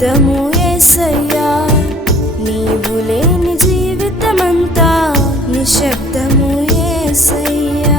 వ్యర్థము యేసయ్యా, నీవు లేని జీవితమంతా నిశ్శబ్దము యేసయ్యా.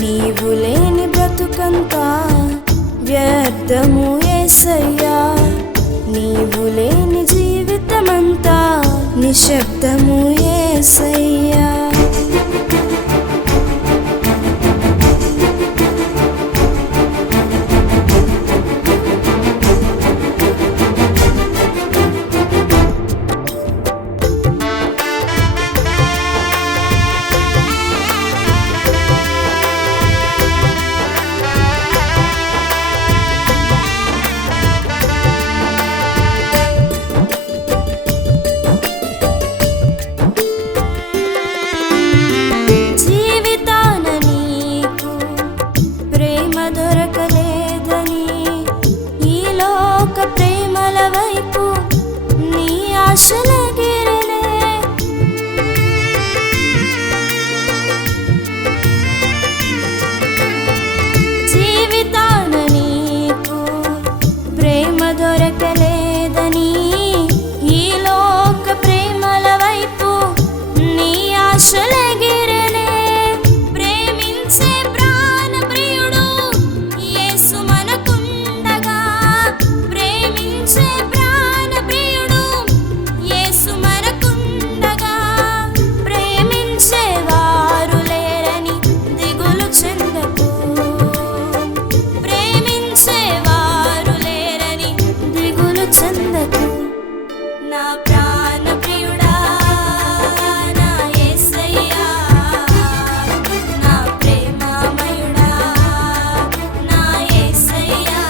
నీవు లేని బ్రతుకంతా వ్యర్థము యేసయ్యా, నీవు లేని జీవితమంతా నిశ్శబ్దము యేసయ్యా. ప్రేమల వైపు నీ ఆశలగిరినే, జీవితాన నీకు ప్రేమ దొరకలేదని ఈ లోక ప్రేమల వైపు నీ ఆశలగిరినే. ప్రేమించే ప్రాణ ప్రియుడు యేసు మనకుండగా, ప్రాణ ప్రియుడు యేసు మనకుండగా, ప్రేమించే వారు లేరని దిగులు చెందకు, ప్రేమించే వారు లేరని దిగులు చెందకు. నా ప్రాణ ప్రియుడా నా యేసయ్యా, నా ప్రేమమయుడా నా యేసయ్యా,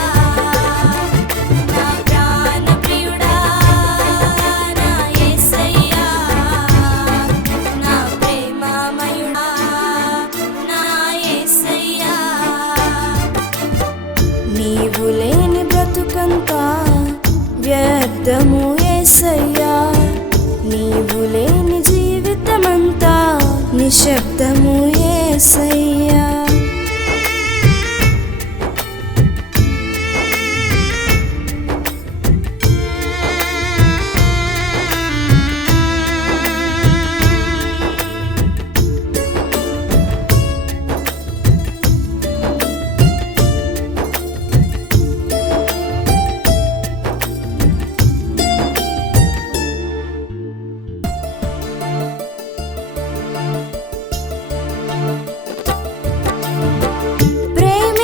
నీవు లేని బ్రతుకంతా వ్యర్థము యేసయ్యా, నీవు లేని జీవితమంతా నిశ్శబ్దము యేసయ్యా.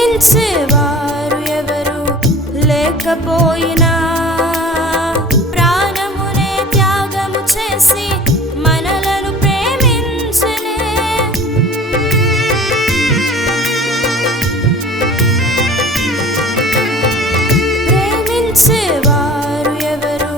ప్రేమించేవారు ఎవరు లేకపోయినా, ప్రాణమునే త్యాగము చేసి మనలను ప్రేమించనే. ప్రేమించేవారు ఎవరు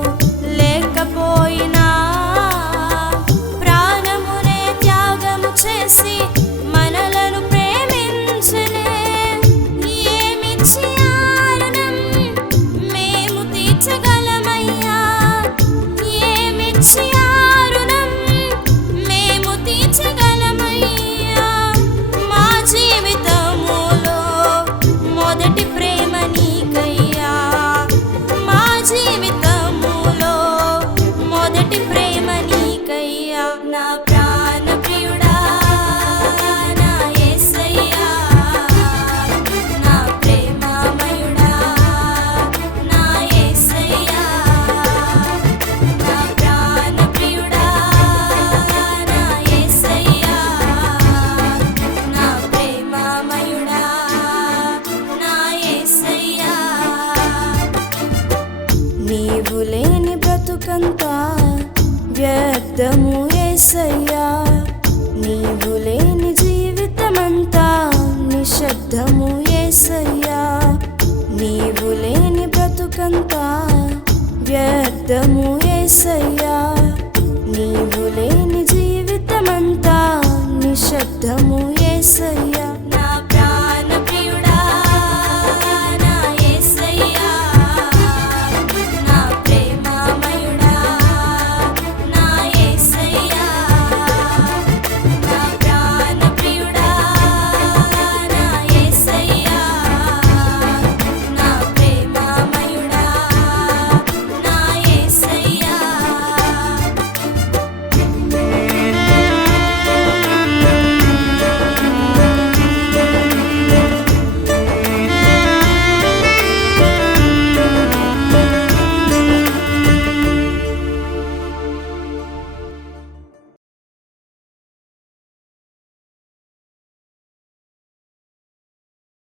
బ్రతుకంతా వ్యర్థము యేసయ్యా. నీవు లేని జీవితమంతా నిశ్శబ్దము యేసయ్యా. నీవు లేని బ్రతుకంతా వ్యర్థము యేసయ్యా.